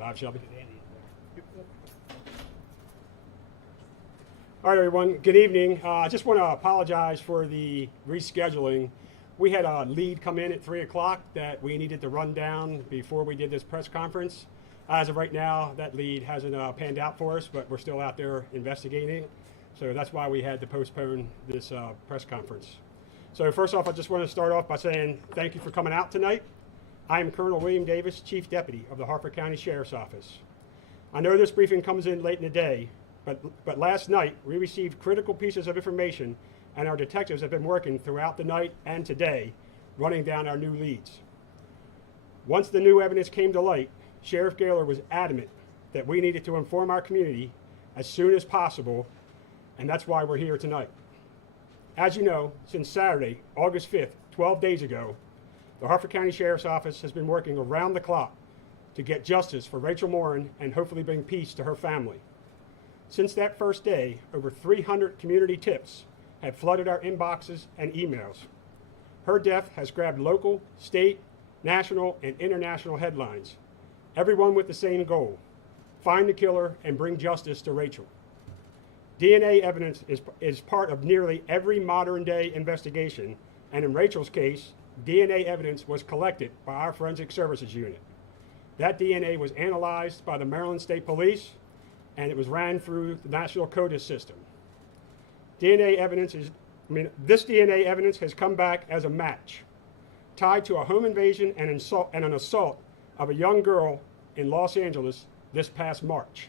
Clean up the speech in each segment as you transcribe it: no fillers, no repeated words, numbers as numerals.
live, Shelby. All right, everyone. Good evening. I just want to apologize for the rescheduling. We had a lead come in at 3 o'clock that we needed to run down before we did this press conference. As of right now, that lead hasn't panned out for us, but we're still out there investigating. So that's why we had to postpone this press conference. So first off, I just want to start off by saying thank you for coming out tonight. I am Colonel William Davis, Chief Deputy of the Harford County Sheriff's Office. I know this briefing comes in late in the day, but last night we received critical pieces of information, and our detectives have been working throughout the night and today running down our new leads. Once the new evidence came to light, Sheriff Gaylor was adamant that we needed to inform our community as soon as possible, and that's why we're here tonight. As you know, since Saturday, August 5th, 12 days ago, the Harford County Sheriff's Office has been working around the clock to get justice for Rachel Morin and hopefully bring peace to her family. Since that first day, over 300 community tips have flooded our inboxes and emails. Her death has grabbed local, state, national, and international headlines, everyone with the same goal: find the killer and bring justice to Rachel. DNA evidence is part of nearly every modern-day investigation, and in Rachel's case, DNA evidence was collected by our Forensic Services Unit. That DNA was analyzed by the Maryland State Police, and it was ran through the National CODIS system. This DNA evidence has come back as a match, tied to a home invasion and an assault of a young girl in Los Angeles this past March.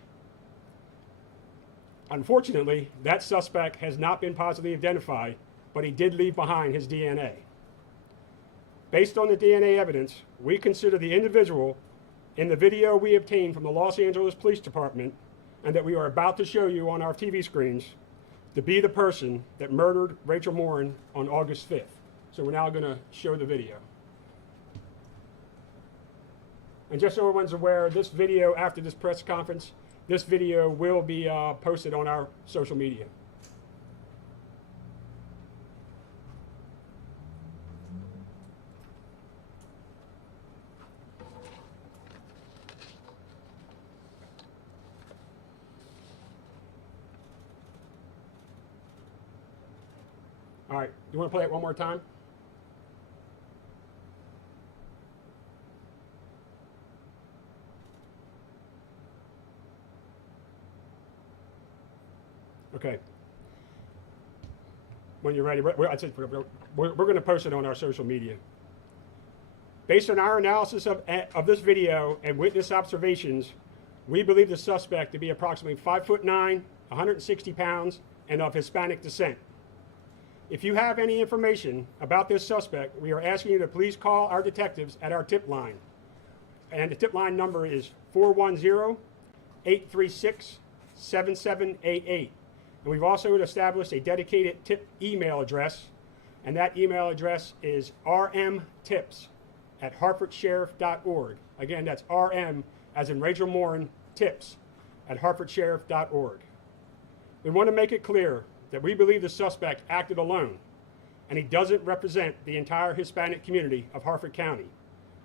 Unfortunately, that suspect has not been positively identified, but he did leave behind his DNA. Based on the DNA evidence, we consider the individual in the video we obtained from the Los Angeles Police Department and that we are about to show you on our TV screens to be the person that murdered Rachel Morin on August 5th. So we're now going to show the video. And just so everyone's aware, this video, after this press conference, this video will be posted on our social media. All right, you want to play it one more time? Okay. When you're ready, we're going to post it on our social media. Based on our analysis of this video and witness observations, we believe the suspect to be approximately 5'9", 160 pounds, and of Hispanic descent. If you have any information about this suspect, we are asking you to please call our detectives at our tip line. And the tip line number is 410-836-7788. And we've also established a dedicated tip email address, and that email address is rmtips@harfordsheriff.org. Again, that's RM as in Rachel Morin, tips @harfordsheriff.org. We want to make it clear that we believe the suspect acted alone, and he doesn't represent the entire Hispanic community of Harford County,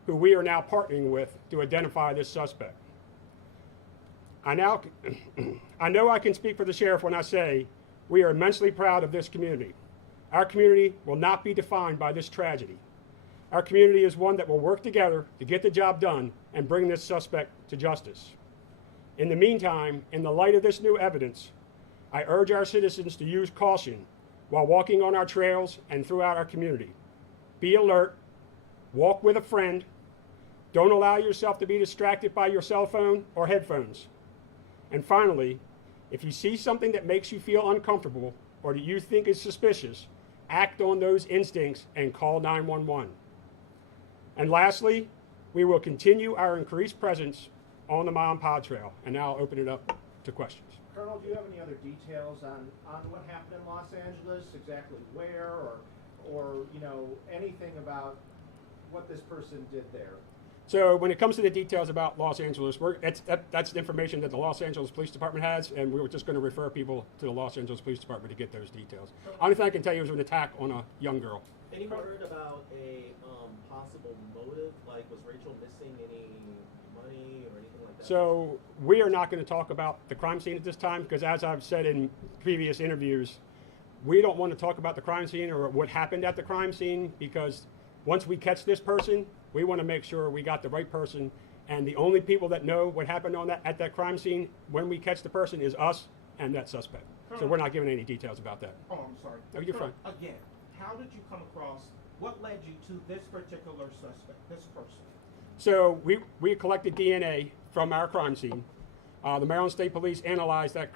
who we are now partnering with to identify this suspect. I know I can speak for the sheriff when I say we are immensely proud of this community. Our community will not be defined by this tragedy. Our community is one that will work together to get the job done and bring this suspect to justice. In the meantime, in the light of this new evidence, I urge our citizens to use caution while walking on our trails and throughout our community. Be alert, walk with a friend, don't allow yourself to be distracted by your cell phone or headphones. And finally, if you see something that makes you feel uncomfortable or that you think is suspicious, act on those instincts and call 911. And lastly, we will continue our increased presence on the Mile and Pod Trail. And now I'll open it up to questions. Colonel, do you have any other details on what happened in Los Angeles, exactly where, or you know, anything about what this person did there? So when it comes to the details about Los Angeles, that's the information that the Los Angeles Police Department has, and we were just going to refer people to the Los Angeles Police Department to get those details. Only thing I can tell you is an attack on a young girl. Any word about a possible motive? Like, was Rachel missing any money or anything like So we are not going to talk about the crime scene at this time because, as I've said in previous interviews, we don't want to talk about the crime scene or what happened at the crime scene because once we catch this person, we want to make sure we got the right person. And the only people that know what happened at that crime scene when we catch the person is us and that suspect. So we're not giving any details about that. Oh, I'm sorry. No, you're fine. Again, how did you come across, what led you to this particular suspect, this person? So we collected DNA from our crime scene. The Maryland State Police analyzed that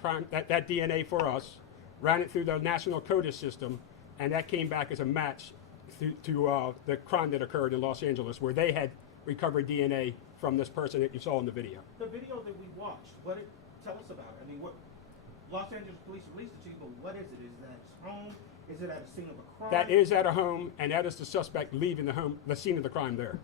DNA for us, ran it through the National CODIS system, and that came back as a match to the crime that occurred in Los Angeles, where they had recovered DNA from this person that you saw in the video. The video that we watched, tell us about it. I mean, what Los Angeles Police released it to you, but what is it? Is that his home? Is it at a scene of a crime? That is at a home, and that is the suspect leaving the scene of the crime there.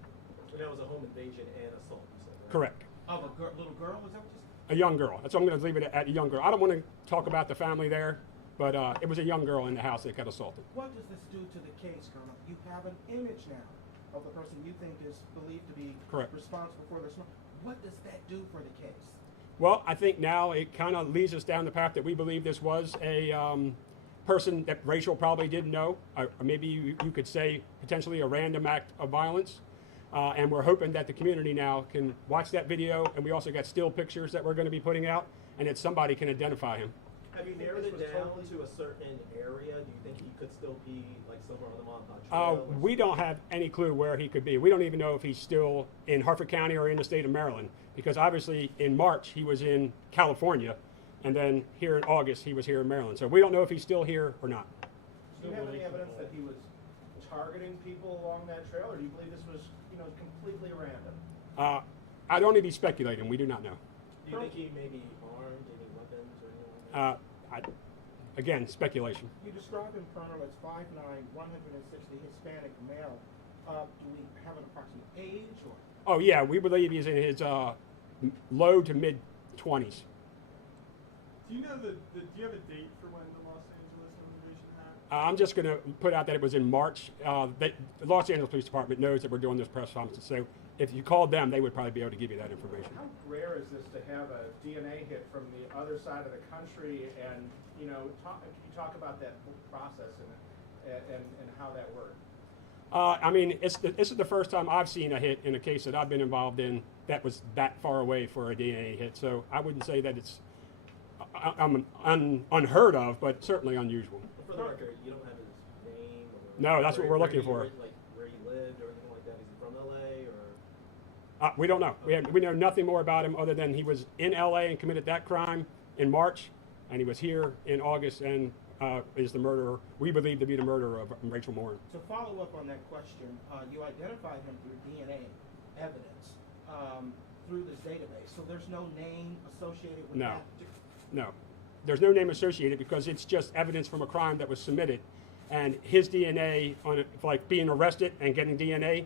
So that was a home invasion and assault, you said, right? Correct. Of a little girl, is that what you said? A young girl. So I'm going to leave it at a young girl. I don't want to talk about the family there, but it was a young girl in the house that got assaulted. What does this do to the case, Colonel? You have an image now of the person you think is believed to be Correct. responsible for this. What does that do for the case? Well, I think now it kind of leads us down the path that we believe this was a person that Rachel probably didn't know, or maybe you could say potentially a random act of violence. And we're hoping that the community now can watch that video, and we also got still pictures that we're going to be putting out, and that somebody can identify him. Have you narrowed it down to a certain area? Do you think he could still be like somewhere on the Montauk Trail? We don't have any clue where he could be. We don't even know if he's still in Harford County or in the state of Maryland, because obviously in March he was in California, and then here in August he was here in Maryland. So we don't know if he's still here or not. Do you have any evidence that he was targeting people along that trail, or do you believe this was, completely random? I'd only be speculating. We do not know. Do you think he may be armed, any weapons or anything like that? Again, speculation. You described him, Colonel, as 5'9", 160, Hispanic male. Do we have an approximate age? Or? Oh, yeah, we believe he's in his low to mid 20s. Do you know do you have a date for when the Los Angeles invasion happened? I'm just going to put out that it was in March. The Los Angeles Police Department knows that we're doing this press conference, so if you called them, they would probably be able to give you that information. How rare is this to have a DNA hit from the other side of the country, and can you talk about that whole process and how that worked? I mean, this is the first time I've seen a hit in a case that I've been involved in that was that far away for a DNA hit. So I wouldn't say that it's unheard of, but certainly unusual. For the record, you don't have his name? Or No, that's what we're looking for. Like where he lived or anything like that? Is he from LA or? We don't know. We know nothing more about him other than he was in LA and committed that crime in March, and he was here in August and is the murderer, we believe to be the murderer of Rachel Morin. To follow up on that question, you identified him through DNA evidence through this database. So there's no name associated with No. that? No. There's no name associated because it's just evidence from a crime that was submitted. And his DNA on it, like being arrested and getting DNA,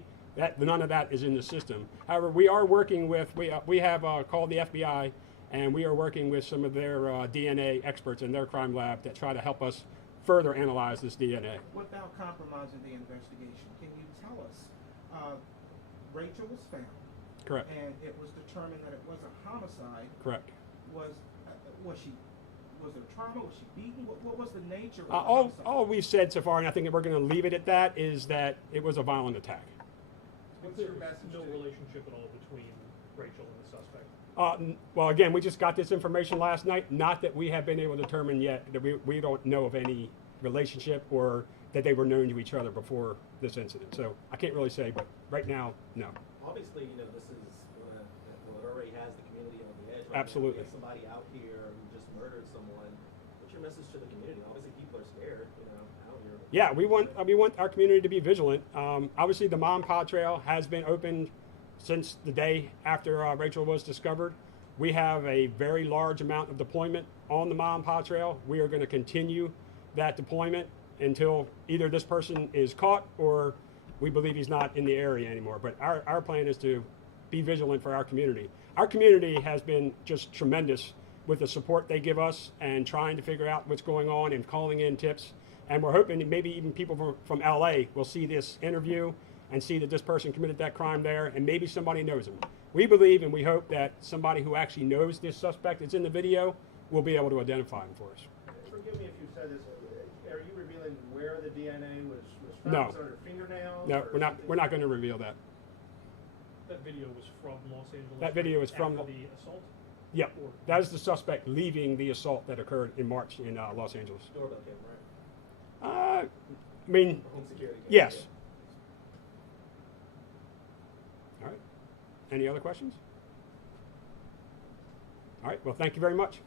none of that is in the system. However, we are working with, we have called the FBI, and we are working with some of their DNA experts in their crime lab that try to help us further analyze this DNA. Without compromising the investigation, can you tell us, Rachel was found. Correct. And it was determined that it was a homicide. Correct. Was there trauma? Was she beaten? What was the nature of the All homicide? we've said so far, and I think that we're going to leave it at that, is that it was a violent attack. What's your message? No relationship at all between Rachel and the suspect. Well, again, we just got this information last night. Not that we have been able to determine yet that we don't know of any relationship or that they were known to each other before this incident. So I can't really say, but right now, no. Obviously, this is what already has the community on the edge. Right Absolutely. Now. You have somebody out here who just murdered someone. What's your message to the community? Obviously, people are scared, out here. Yeah, we want our community to be vigilant. Obviously, the Mom Pa Trail has been opened since the day after Rachel was discovered. We have a very large amount of deployment on the Mom Pa Trail. We are going to continue that deployment until either this person is caught or we believe he's not in the area anymore. But our plan is to be vigilant for our community. Our community has been just tremendous with the support they give us and trying to figure out what's going on and calling in tips. And we're hoping that maybe even people from LA will see this interview and see that this person committed that crime there, and maybe somebody knows him. we believe and we hope that somebody who actually knows this suspect that's in the video will be able to identify him for us. Forgive me if you said this, are you revealing where the DNA was found? No. Was it under fingernails? No, or we're not. something? We're not going to reveal that. That video was from Los Angeles. That video is from after the assault. Yep, that is the suspect leaving the assault that occurred in March in Los Angeles. Doorbell camera, right? I mean, Home security camera. yes. All right. Any other questions? All right. Well, thank you very much.